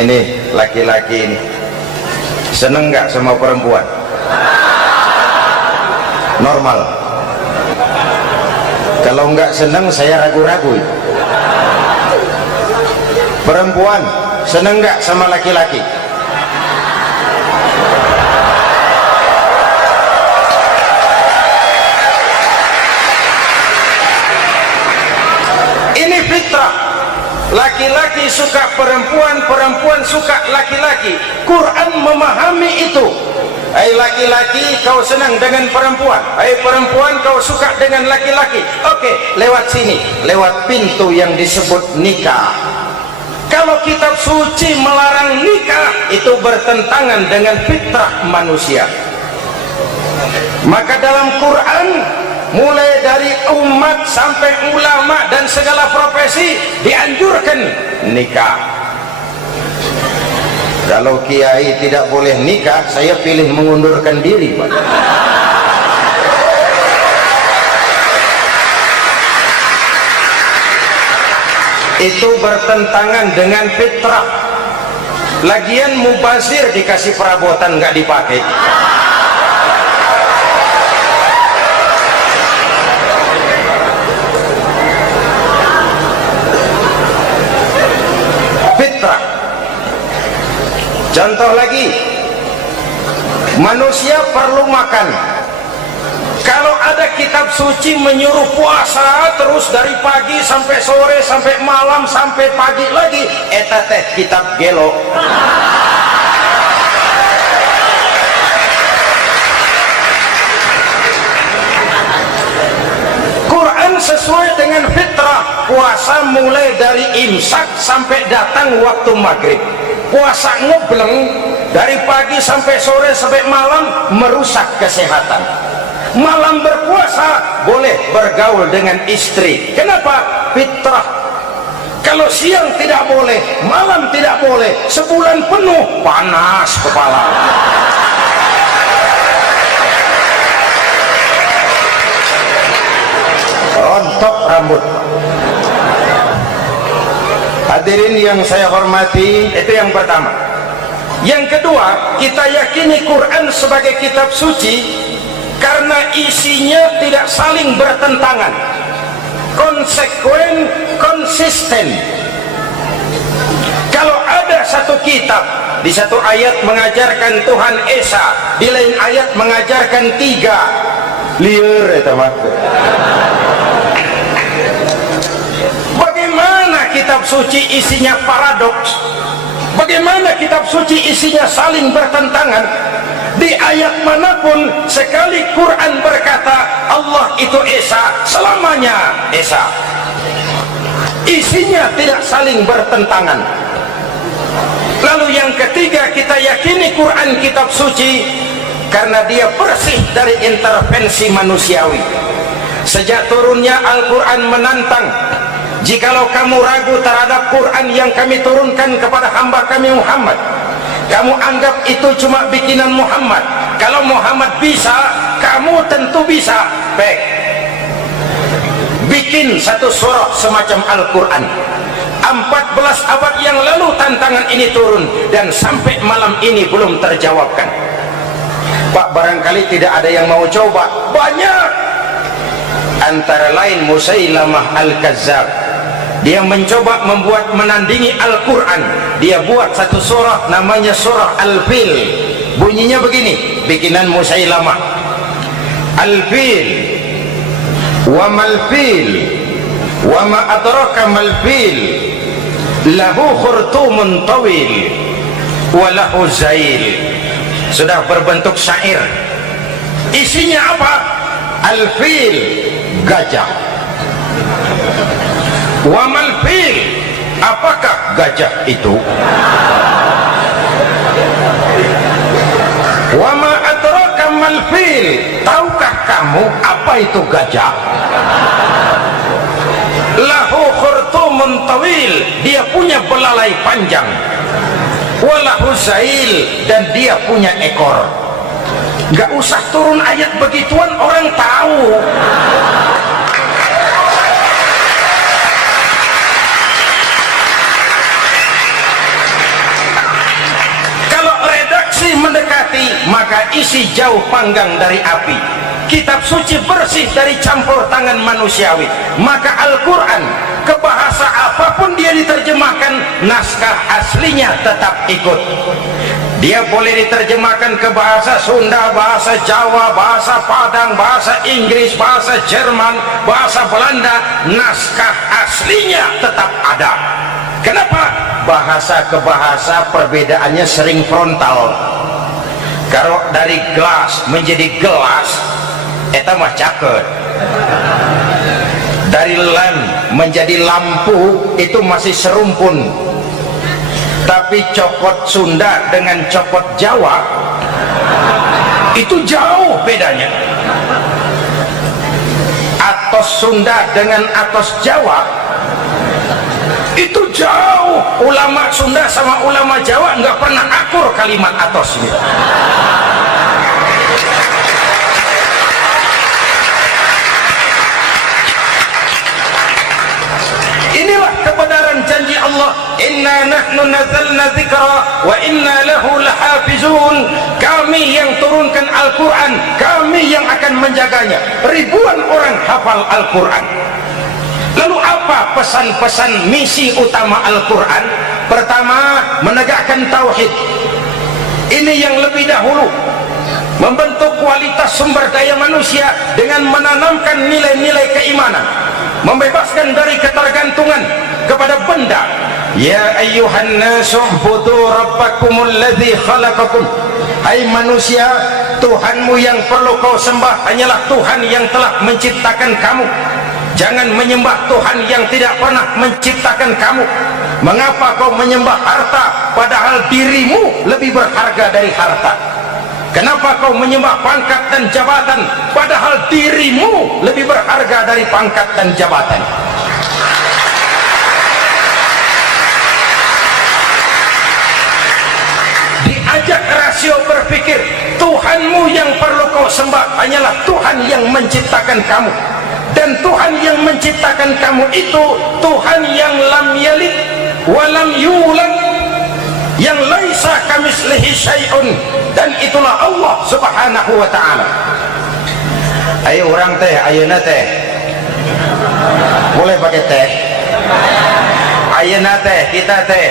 Ini laki-laki ini seneng nggak sama perempuan? Normal. Kalau nggak seneng saya ragu-ragu. Perempuan seneng nggak sama laki-laki? Ini fitrah. Laki-laki suka perempuan, perempuan suka laki-laki. Quran memahami itu. Hai laki-laki, kau senang dengan perempuan. Hai perempuan, kau suka dengan laki-laki. Oke, lewat sini, lewat pintu yang disebut nikah. Kalau kitab suci melarang nikah, itu bertentangan dengan fitrah manusia. Maka dalam Quran, mulai dari umat sampai ulama dan segala profesi dianjurkan nikah. Kalau kiai tidak boleh nikah, saya pilih mengundurkan diri, Pak. Itu bertentangan dengan fitrah. Lagian mubazir dikasih perabotan nggak dipakai. Fitrah. Contoh lagi, manusia perlu makan. Kalau ada kitab suci menyuruh puasa terus dari pagi sampai sore sampai malam sampai pagi lagi, eta teh kitab gelo. Quran sesuai dengan fitrah. Puasa mulai dari imsak sampai datang waktu maghrib. Puasa ngebleng dari pagi sampai sore sampai malam merusak kesehatan. Malam berpuasa boleh bergaul dengan istri. Kenapa? Fitrah. Kalau siang tidak boleh, malam tidak boleh, sebulan penuh panas kepala. Rontok rambut. Hadirin yang saya hormati, itu yang pertama. Yang kedua, kita yakini Quran sebagai kitab suci karena isinya tidak saling bertentangan, konsekuen, konsisten. Kalau ada satu kitab, di satu ayat mengajarkan Tuhan Esa, di lain ayat mengajarkan tiga, liur eta mah. Kitab suci isinya paradoks. Bagaimana kitab suci isinya saling bertentangan? Di ayat manapun sekali Quran berkata Allah itu Esa, selamanya Esa. Isinya tidak saling bertentangan. Lalu yang ketiga, kita yakini Quran kitab suci karena dia bersih dari intervensi manusiawi. Sejak turunnya Al-Quran menantang, jikalau kamu ragu terhadap Quran yang kami turunkan kepada hamba kami Muhammad, kamu anggap itu cuma bikinan Muhammad. Kalau Muhammad bisa, kamu tentu bisa. Baik, bikin satu surah semacam Al-Quran. 14 abad yang lalu tantangan ini turun dan sampai malam ini belum terjawabkan. Pak, barangkali tidak ada yang mau coba. Banyak. Antara lain Musailamah Al-Kazzab, dia mencoba membuat menandingi Al-Quran. Dia buat satu surah namanya surah Al-Fil. Bunyinya begini, bikinan Musailamah. Al-Fil wa mal-fil wa ma adraka mal-fil lahu khurtumun tawil wa lahu zail. Sudah berbentuk syair. Isinya apa? Al-Fil, gajah. Wamal fil, apakah gajah itu? Wama adraka mal fil, tahukah kamu apa itu gajah? Lahu khurtumun tawil, dia punya belalai panjang. Walahu zail, dan dia punya ekor. Gak usah turun ayat begituan, orang tahu. maka isi jauh panggang dari api. Kitab suci bersih dari campur tangan manusiawi. Maka Al-Quran, ke bahasa apapun dia diterjemahkan, naskah aslinya tetap ikut. Dia boleh diterjemahkan ke bahasa Sunda, bahasa Jawa, bahasa Padang, bahasa Inggris, bahasa Jerman, bahasa Belanda, naskah aslinya tetap ada. Kenapa? Bahasa ke bahasa perbedaannya sering frontal. Kalau dari gelas menjadi gelas, eta mah caket. Dari lem menjadi lampu, itu masih serumpun. Tapi copot Sunda dengan copot Jawa itu jauh bedanya. Atos Sunda dengan atos Jawa itu jauh. Ulama Sunda sama ulama Jawa nggak pernah akur kalimat atos ini. Inilah kebenaran janji Allah, inna nahnu nazzalna dzikra wa inna lahu lahafizun. Kami yang turunkan Al-Quran, kami yang akan menjaganya. Ribuan orang hafal Al-Quran. Lalu apa pesan-pesan misi utama Al-Quran? Pertama, menegakkan tauhid. Ini yang lebih dahulu. Membentuk kualitas sumber daya manusia dengan menanamkan nilai-nilai keimanan, membebaskan dari ketergantungan kepada benda. Ya ayyuhan nasu ubudu rabbakumul ladzi khalaqakum. Hai manusia, Tuhanmu yang perlu kau sembah hanyalah Tuhan yang telah menciptakan kamu. Jangan menyembah Tuhan yang tidak pernah menciptakan kamu. Mengapa kau menyembah harta padahal dirimu lebih berharga dari harta? Kenapa kau menyembah pangkat dan jabatan padahal dirimu lebih berharga dari pangkat dan jabatan? Diajak rasio berpikir, Tuhanmu yang perlu kau sembah hanyalah Tuhan yang menciptakan kamu. Dan Tuhan yang menciptakan kamu itu Tuhan yang lam yalid wa lam yulad, yang laisa kamislihi syai'un, dan itulah Allah Subhanahu wa ta'ala. Ayo orang teh, ayeuna teh boleh pakai teh. Ayeuna teh, kita teh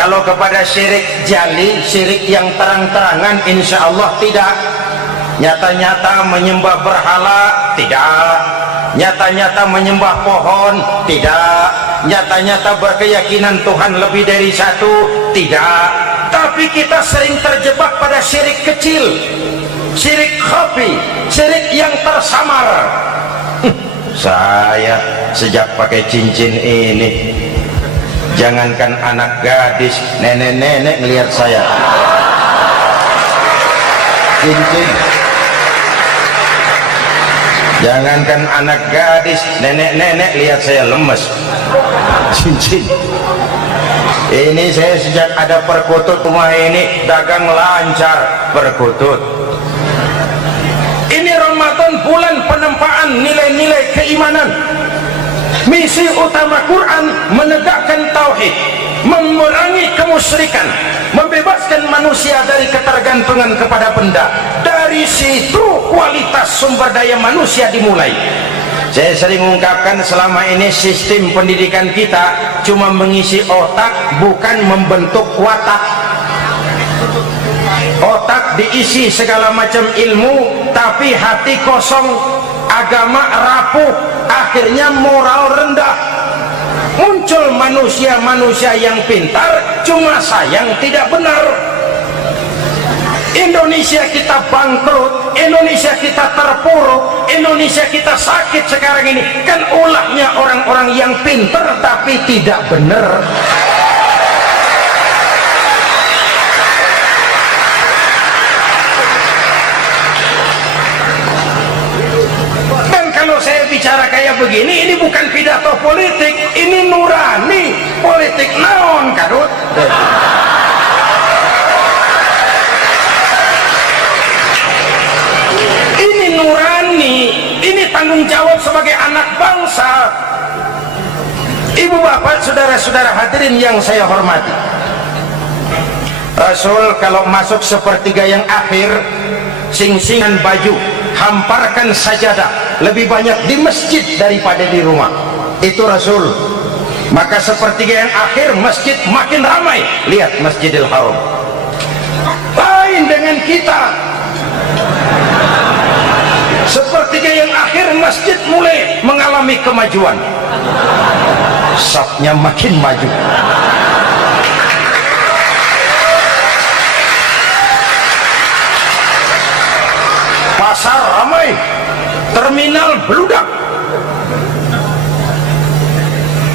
kalau kepada syirik jali, syirik yang terang-terangan, insya Allah tidak. Nyata-nyata menyembah berhala, tidak. Nyata-nyata menyembah pohon, tidak. Nyata-nyata berkeyakinan Tuhan lebih dari satu, tidak. Tapi kita sering terjebak pada syirik kecil, syirik khafi, syirik yang tersamar. Saya sejak pakai cincin ini, jangankan anak gadis, nenek-nenek ngelihat saya cincin. Jangankan anak gadis, nenek-nenek lihat saya lemes cincin. Ini saya sejak ada perkutut rumah ini dagang lancar perkutut. Ini Ramadan, bulan penempaan nilai-nilai keimanan. Misi utama Quran menegakkan tauhid, memerangi kemusyrikan, membebaskan manusia dari ketergantungan kepada benda. Dari situ kualitas sumber daya manusia dimulai. Saya sering mengungkapkan selama ini sistem pendidikan kita cuma mengisi otak, bukan membentuk watak. Otak diisi segala macam ilmu, tapi hati kosong, agama rapuh, akhirnya moral rendah. Muncul manusia-manusia yang pintar, cuma sayang tidak benar. Indonesia kita bangkrut, Indonesia kita terpuruk, Indonesia kita sakit sekarang ini, kan ulahnya orang-orang yang pintar tapi tidak benar. Dan kalau saya bicara kayak begini, ini bukan pidato politik, ini nurani politik naon kadut. Ini nurani, ini tanggung jawab sebagai anak bangsa. Ibu bapak, saudara-saudara hadirin yang saya hormati, Rasul kalau masuk sepertiga yang akhir, sing-singan baju, hamparkan sajadah, lebih banyak di masjid daripada di rumah. Itu Rasul. Maka sepertiga yang akhir masjid makin ramai. Lihat Masjidil Haram. Lain dengan kita. Sepertiga yang akhir masjid mulai mengalami kemajuan, safnya makin maju. Pasar ramai, terminal beludak.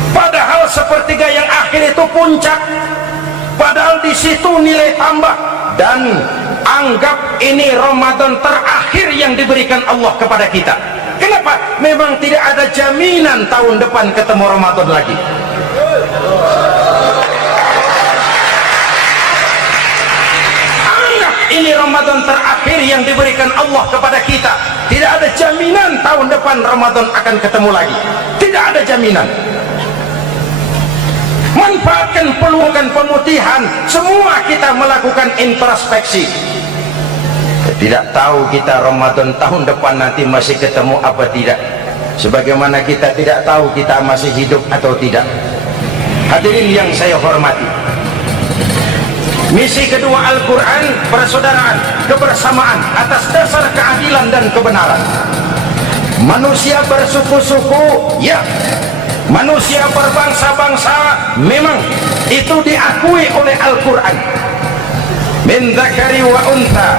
Padahal sepertiga yang akhir itu puncak, padahal di situ nilai tambah. Dan anggap ini Ramadan terakhir yang diberikan Allah kepada kita. Kenapa? Memang tidak ada jaminan tahun depan ketemu Ramadan lagi. Anggap ini Ramadan terakhir yang diberikan Allah kepada kita. Tidak ada jaminan tahun depan Ramadan akan ketemu lagi. Tidak ada jaminan. Manfaatkan peluang pemutihan. Semua kita melakukan introspeksi. Tidak tahu kita Ramadan tahun depan nanti masih ketemu apa tidak. Sebagaimana kita tidak tahu kita masih hidup atau tidak. Hadirin yang saya hormati, misi kedua Al-Quran, persaudaraan, kebersamaan atas dasar keadilan dan kebenaran. Manusia bersuku-suku, ya. Manusia berbangsa-bangsa, memang itu diakui oleh Al-Quran. Min dzakari wa untha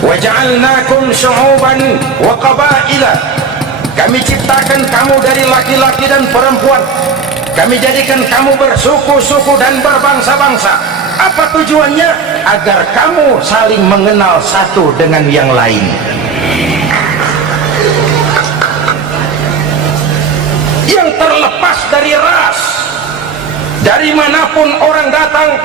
wa ja'alnakum syu'uban wa qabaila. Kami ciptakan kamu dari laki-laki dan perempuan. Kami jadikan kamu bersuku-suku dan berbangsa-bangsa. Apa tujuannya? Agar kamu saling mengenal satu dengan yang lain. Yang terlepas dari ras, dari manapun orang datang,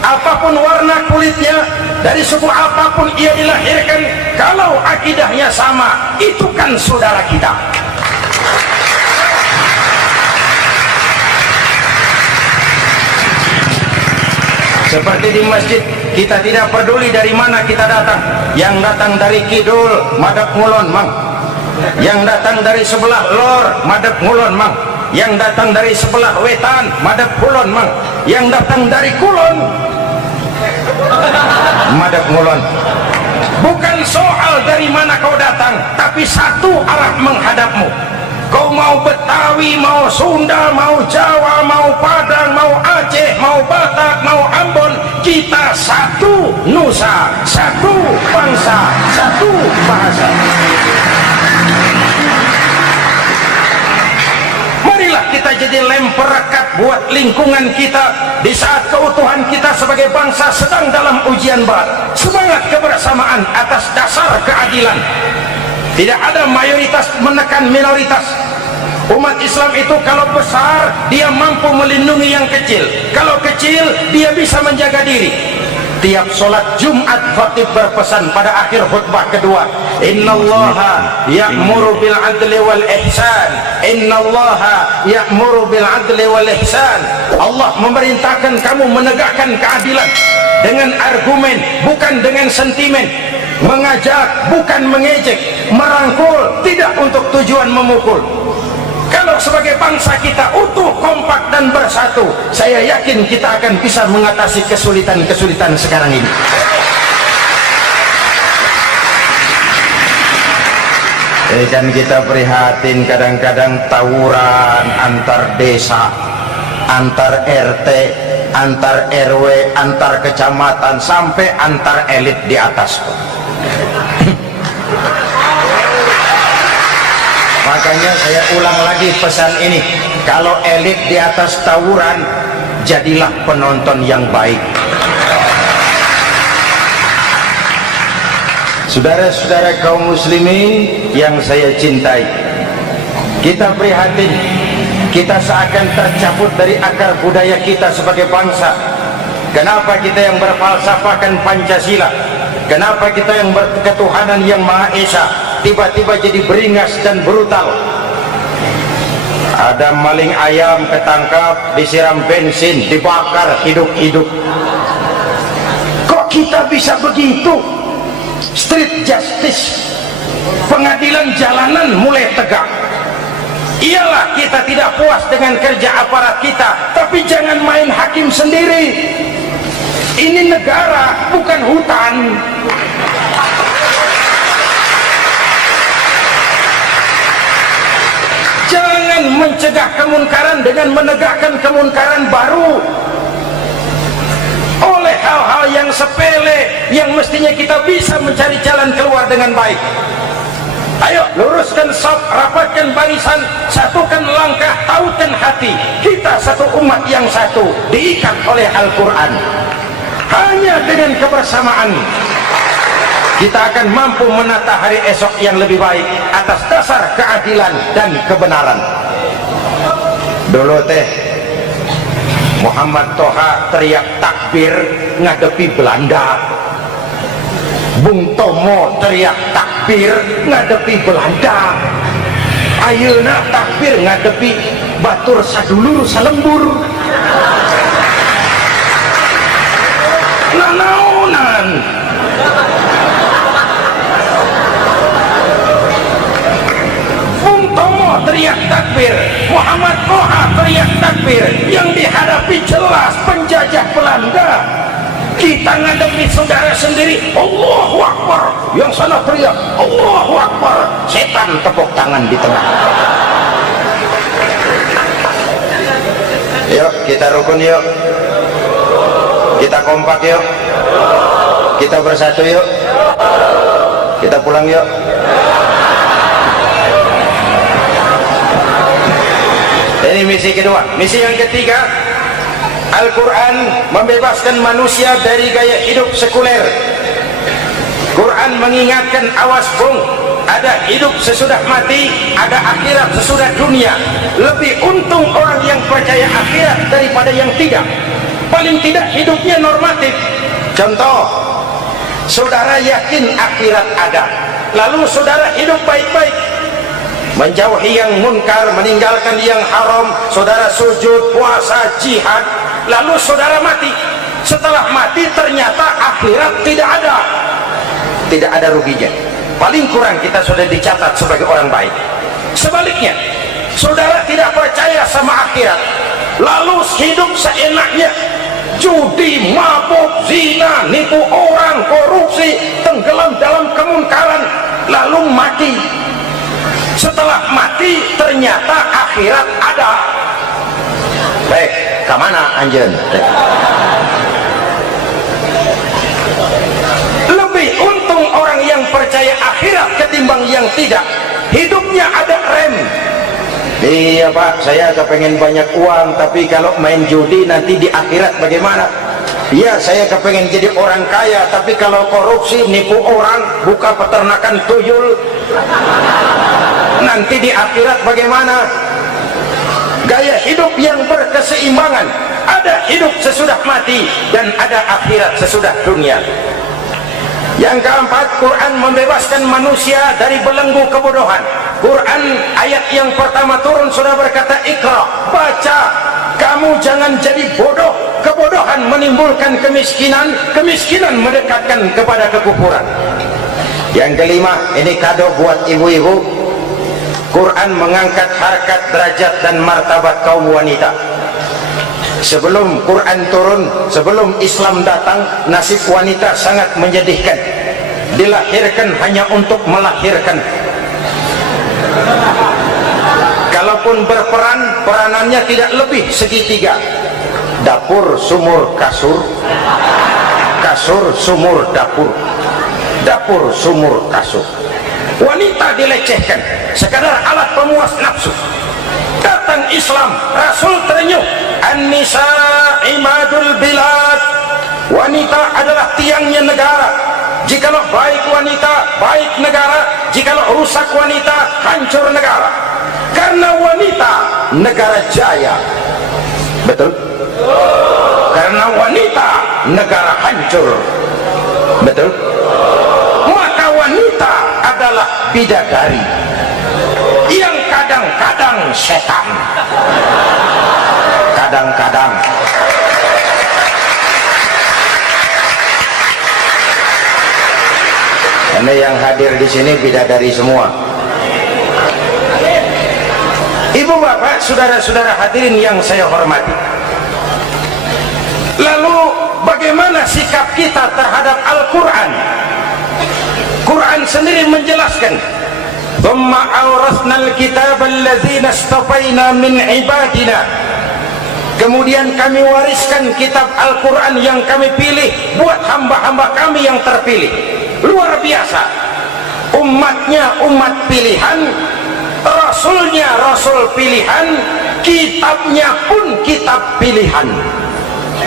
apapun warna kulitnya, dari suku apapun ia dilahirkan, kalau akidahnya sama, itu kan saudara kita. Seperti di masjid, kita tidak peduli dari mana kita datang. Yang datang dari kidul, madhab ngulon mang. Yang datang dari sebelah lor, madhab ngulon mang. Yang datang dari sebelah wetan, madhab kulon mang. Yang datang dari kulon, madhab ngulon. Bukan soal dari mana kau datang, tapi satu arah menghadapmu. Kau mau Betawi, mau Sunda, mau Jawa, mau Padang, mau Aceh, mau Batak, mau Ambon, kita satu nusa, satu bangsa, satu bahasa. Marilah kita jadi lem perekat buat lingkungan kita di saat keutuhan kita sebagai bangsa sedang dalam ujian berat. Semangat kebersamaan atas dasar keadilan. Tidak ada mayoritas menekan minoritas. Umat Islam itu kalau besar, dia mampu melindungi yang kecil. Kalau kecil, dia bisa menjaga diri. Tiap sholat Jumat, khatib berpesan pada akhir khutbah kedua, innallaha ya'muru bil adli wal ihsan. Innallaha ya'muru bil adli wal ihsan. Allah memerintahkan kamu menegakkan keadilan dengan argumen, bukan dengan sentimen. Mengajak, bukan mengejek. Merangkul, tidak untuk tujuan memukul. Kalau sebagai bangsa kita utuh, kompak dan bersatu, saya yakin kita akan bisa mengatasi kesulitan-kesulitan sekarang ini. Dan kita prihatin kadang-kadang tawuran antar desa, antar RT, antar RW, antar kecamatan, sampai antar elit di atas. Makanya saya ulang lagi pesan ini, kalau elit di atas tawuran, jadilah penonton yang baik. Saudara-saudara kaum muslimin yang saya cintai, kita prihatin, kita seakan tercabut dari akar budaya kita sebagai bangsa. Kenapa kita yang berfalsafahkan Pancasila, kenapa kita yang berketuhanan yang Maha Esa tiba-tiba jadi beringas dan brutal? Ada maling ayam ketangkap, disiram bensin, dibakar hidup-hidup. kita bisa begitu? Street justice, pengadilan jalanan mulai tegak. Iyalah kita tidak puas dengan kerja aparat kita, tapi jangan main hakim sendiri. Ini negara, bukan hutan. Jangan mencegah kemunkaran dengan menegakkan kemunkaran baru. Oleh hal-hal yang sepele yang mestinya kita bisa mencari jalan keluar dengan baik. Ayo luruskan saf, rapatkan barisan, satukan langkah, tautkan hati. Kita satu umat yang satu, diikat oleh Al-Quran. Hanya dengan kebersamaan kita akan mampu menata hari esok yang lebih baik atas dasar keadilan dan kebenaran. Dulu teh Muhammad Toha teriak takbir ngadepi Belanda, Bung Tomo teriak takbir ngadepi Belanda, ayeuna takbir ngadepi batur sadulur salembur. Nanaonan Bung Tomo teriak takbir, Muhammad Toha teriak takbir, yang dihadapi jelas penjajah Belanda. Kita ngadepi saudara sendiri, Allahu Akbar, yang sana teriak Allahu Akbar, setan tepuk tangan di tengah. Yuk kita rukun, yuk kita kompak, yuk kita bersatu, yuk kita pulang, yuk. Ini misi kedua. Misi yang ketiga, Al-Quran membebaskan manusia dari gaya hidup sekuler. Quran mengingatkan, awas bung, ada hidup sesudah mati, ada akhirat sesudah dunia. Lebih untung orang yang percaya akhirat daripada yang tidak. Paling tidak hidupnya normatif. Contoh, saudara yakin akhirat ada, lalu saudara hidup baik-baik, menjauhi yang munkar, meninggalkan yang haram, saudara sujud, puasa, jihad, lalu saudara mati. Setelah mati ternyata akhirat tidak ada ruginya. Paling kurang kita sudah dicatat sebagai orang baik. Sebaliknya, saudara tidak percaya sama akhirat, lalu hidup seenaknya, judi, mabuk, zina, nipu orang, korupsi, tenggelam dalam kemunkaran, lalu mati. Setelah mati ternyata akhirat ada. Baik, kemana anjen? Lebih untung orang yang percaya akhirat ketimbang yang tidak. Hidupnya ada rem. Iya pak, saya kepengen banyak uang, tapi kalau main judi nanti di akhirat bagaimana? Iya, saya kepengen jadi orang kaya, tapi kalau korupsi, nipu orang, buka peternakan tuyul, nanti di akhirat bagaimana? Gaya hidup yang berkeseimbangan, ada hidup sesudah mati dan ada akhirat sesudah dunia. Yang keempat, Quran membebaskan manusia dari belenggu kebodohan. Quran ayat yang pertama turun sudah berkata, Iqra, baca, kamu jangan jadi bodoh. Kebodohan menimbulkan kemiskinan, kemiskinan mendekatkan kepada kekufuran. Yang kelima, ini kado buat ibu-ibu, Quran mengangkat harkat, derajat dan martabat kaum wanita. Sebelum Quran turun, sebelum Islam datang, nasib wanita sangat menyedihkan. Dilahirkan hanya untuk melahirkan. Kalaupun berperan, peranannya tidak lebih segitiga. Dapur, sumur, kasur, kasur, sumur, dapur, dapur, sumur, kasur. Wanita dilecehkan, sekadar alat pemuas nafsu. Datang Islam, Rasul terenyuh, An-nisa imadul bilad, wanita adalah tiangnya negara. Jikalau baik wanita, baik negara. Jikalau rusak wanita, hancur negara. Karena wanita, negara jaya. Betul? Karena wanita, negara hancur. Betul? Maka wanita adalah bidadari yang kadang-kadang setan, kadang-kadang Ini yang hadir di sini bidadari semua. Ibu bapak, saudara-saudara hadirin yang saya hormati. Lalu bagaimana sikap kita terhadap Al-Quran? Quran sendiri menjelaskan, "Tsumma awrasnal kitaba alladzina istafaina min ibadina." Kemudian kami wariskan kitab Al-Quran yang kami pilih buat hamba-hamba kami yang terpilih. Luar biasa. Umatnya umat pilihan, Rasulnya Rasul pilihan, kitabnya pun kitab pilihan.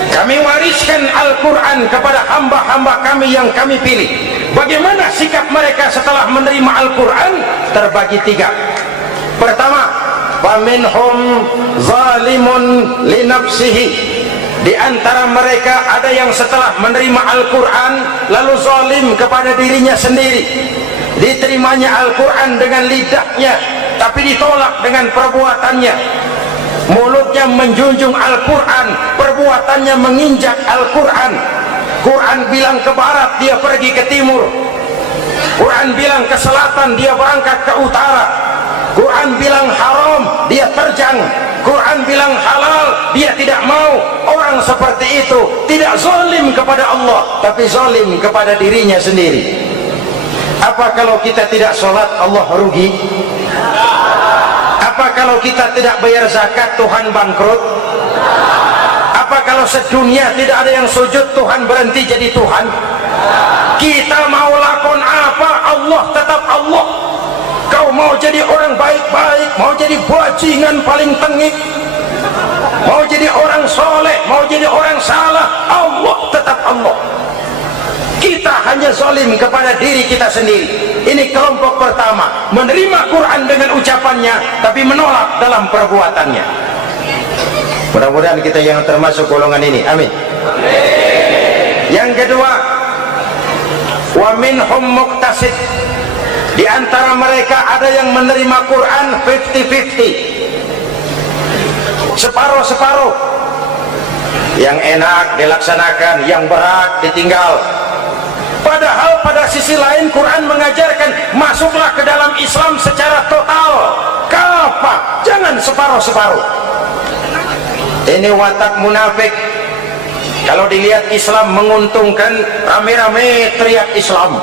Kami wariskan Al-Quran kepada hamba-hamba kami yang kami pilih. Bagaimana sikap mereka setelah menerima Al-Quran? Terbagi tiga. Pertama, faminhum zalimun li nafsihi. Di antara mereka ada yang setelah menerima Al-Quran lalu zalim kepada dirinya sendiri. Diterimanya Al-Quran dengan lidahnya, tapi ditolak dengan perbuatannya. Mulutnya menjunjung Al-Quran, perbuatannya menginjak Al-Quran. Quran bilang ke barat, dia pergi ke timur. Quran bilang ke selatan, dia berangkat ke utara. Quran bilang haram, dia terjang. Quran bilang halal, dia tidak mau. Orang seperti itu tidak zalim kepada Allah, tapi zalim kepada dirinya sendiri. Apa kalau kita tidak sholat, Allah rugi? Apa kalau kita tidak bayar zakat, Tuhan bangkrut? Apa kalau sedunia tidak ada yang sujud, Tuhan berhenti jadi Tuhan? Kita mau lakon apa, Allah tetap Allah. Kau mau jadi orang baik-baik, mau jadi bajingan paling tengik, mau jadi orang soleh, mau jadi orang salah, Allah tetap Allah. Kita hanya zalim kepada diri kita sendiri. Ini kelompok pertama, menerima Quran dengan ucapannya tapi menolak dalam perbuatannya. Mudah-mudahan kita yang termasuk golongan ini, amin. Yang kedua, wa minhum muqtasid. Di antara mereka ada yang menerima Quran 50-50, separuh-separuh. Yang enak dilaksanakan, yang berat ditinggal. Padahal pada sisi lain Quran mengajarkan masuklah ke dalam Islam secara total, kafah, jangan separuh-separuh. Ini watak munafik. Kalau dilihat Islam menguntungkan, rame-rame teriak Islam.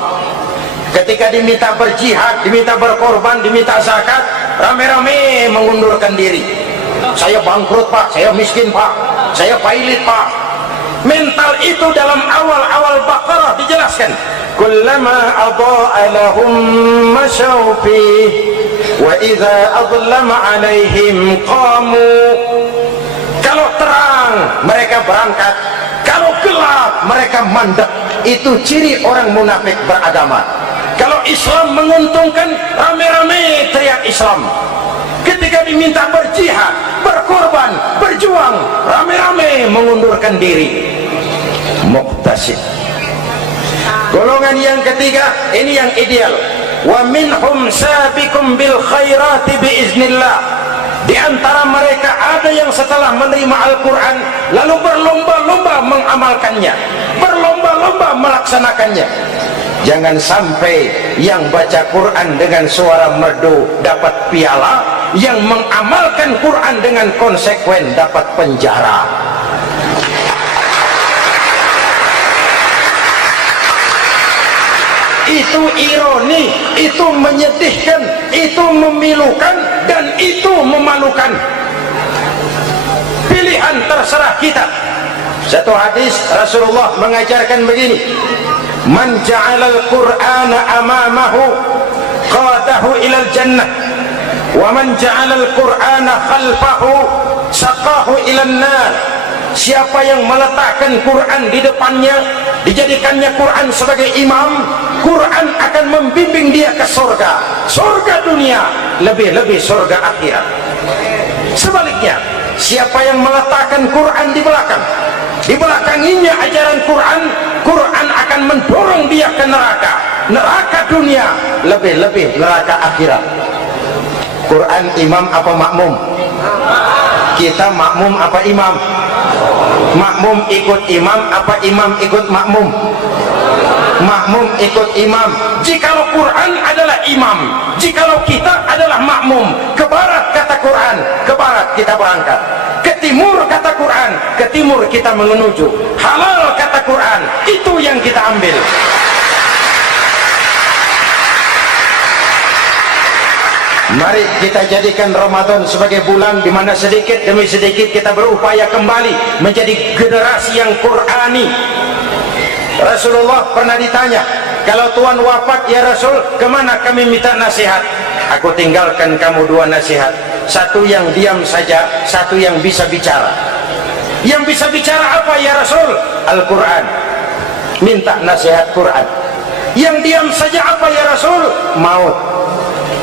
Ketika diminta berjihad, diminta berkorban, diminta zakat, rame-rame mengundurkan diri. Saya bangkrut pak, saya miskin pak, saya pailit pak. Mental itu dalam awal-awal Baqarah dijelaskan, kullama adha'a lahum masyaw fih wa idza adlama alaihim qamu. Kalau terang mereka berangkat, kalau gelap mereka mandek. Itu ciri orang munafik beragama. Kalau Islam menguntungkan, rame-rame teriak Islam. Ketika diminta berjihad, berkorban, berjuang, rame-rame mengundurkan diri. Muqtasid. Golongan yang ketiga, ini yang ideal. Wa minhum sabiqum bil khairati biiznillah. Di antara mereka ada yang setelah menerima Al-Quran lalu berlomba-lomba mengamalkannya, berlomba-lomba melaksanakannya. Jangan sampai yang baca Quran dengan suara merdu dapat piala, yang mengamalkan Quran dengan konsekuen dapat penjara. Itu ironi, itu menyedihkan, itu memilukan, dan itu memalukan. Pilihan terserah kita. Satu hadis Rasulullah mengajarkan begini, man ja'alal qur'ana amamahu qadahu ilal jannah wa man ja'alal qur'ana khalfahu saqahu ilan nar. Siapa yang meletakkan Quran di depannya, dijadikannya Quran sebagai imam, Quran akan membimbing dia ke surga, surga dunia, lebih-lebih surga akhirat. Sebaliknya, siapa yang meletakkan Quran di belakang, dibelakanginya ajaran Quran, Quran akan mendorong dia ke neraka, neraka dunia, lebih-lebih neraka akhirat. Quran imam apa makmum? Kita makmum apa imam? Makmum ikut imam apa imam ikut makmum? makmum ikut imam. Jikalau Quran adalah imam, jikalau kita adalah makmum. Ke barat kata Quran, ke barat kita berangkat. Ke timur kata Quran, ke timur kita menuju. Halal kata Quran, itu yang kita ambil. Mari kita jadikan Ramadan sebagai bulan di mana sedikit demi sedikit kita berupaya kembali menjadi generasi yang Qurani. Rasulullah pernah ditanya, kalau Tuhan wafat ya Rasul, kemana kami minta nasihat? Aku tinggalkan kamu dua nasihat, satu yang diam saja, satu yang bisa bicara. Yang bisa bicara apa ya Rasul? Al-Quran. Minta nasihat Quran. Yang diam saja apa ya Rasul? Maut.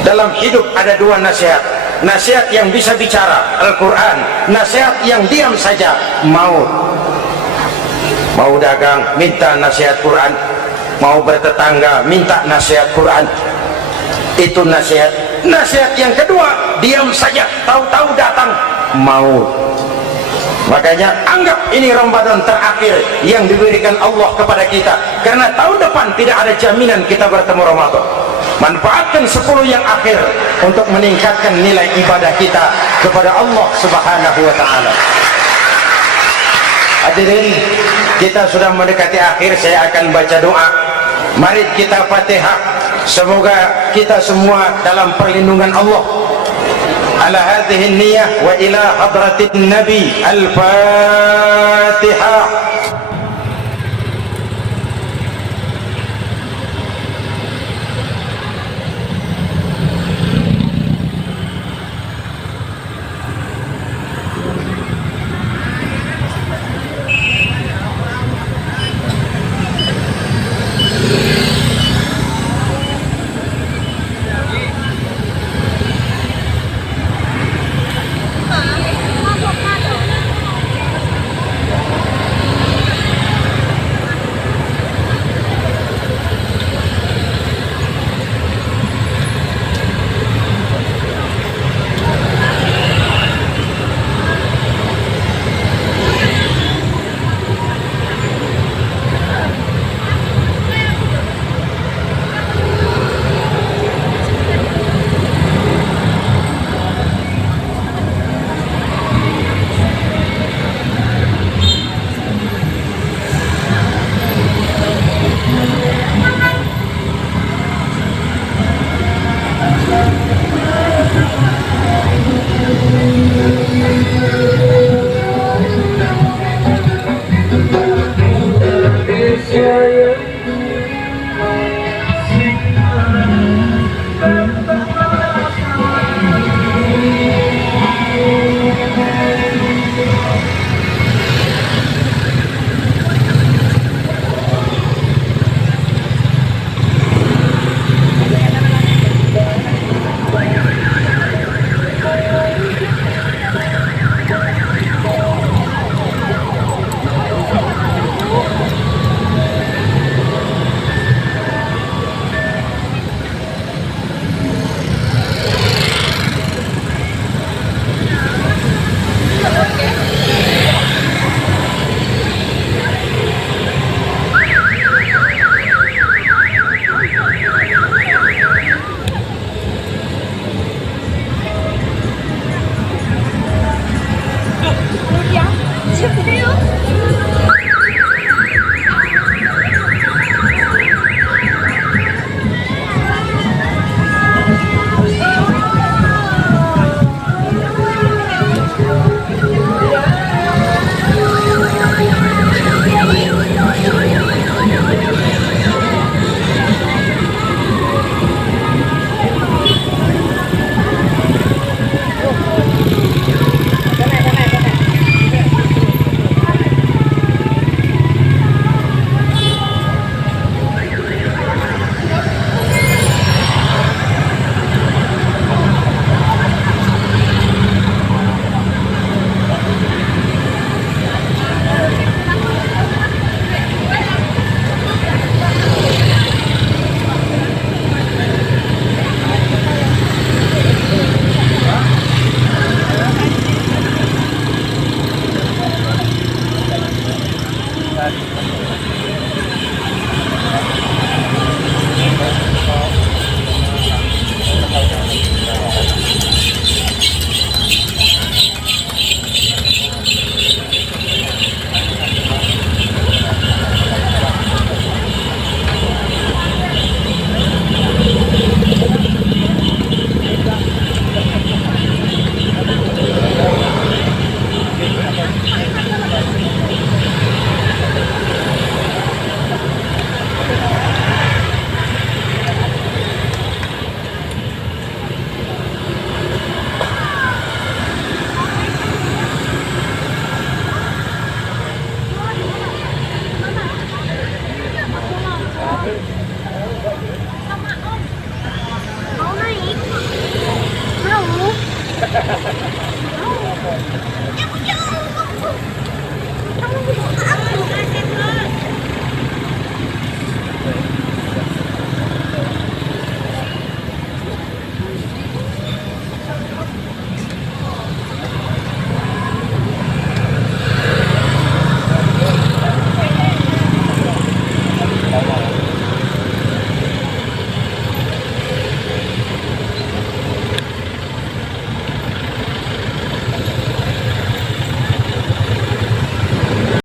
Dalam hidup ada dua nasihat, nasihat yang bisa bicara Al-Quran, nasihat yang diam saja maut. Mau dagang minta nasihat Quran, mau bertetangga minta nasihat Quran, itu nasihat. Nasihat yang kedua diam saja, tahu-tahu datang maut. Makanya anggap ini Ramadan terakhir yang diberikan Allah kepada kita, karena tahun depan tidak ada jaminan kita bertemu Ramadan. Manfaatkan 10 yang akhir untuk meningkatkan nilai ibadah kita kepada Allah Subhanahu wa taala. Hadirin, kita sudah mendekati akhir, saya akan baca doa. Mari kita Fatihah. Semoga kita semua dalam perlindungan Allah. Ala hadhihi niyyah wa ila hadratin nabi. Al-Fatihah.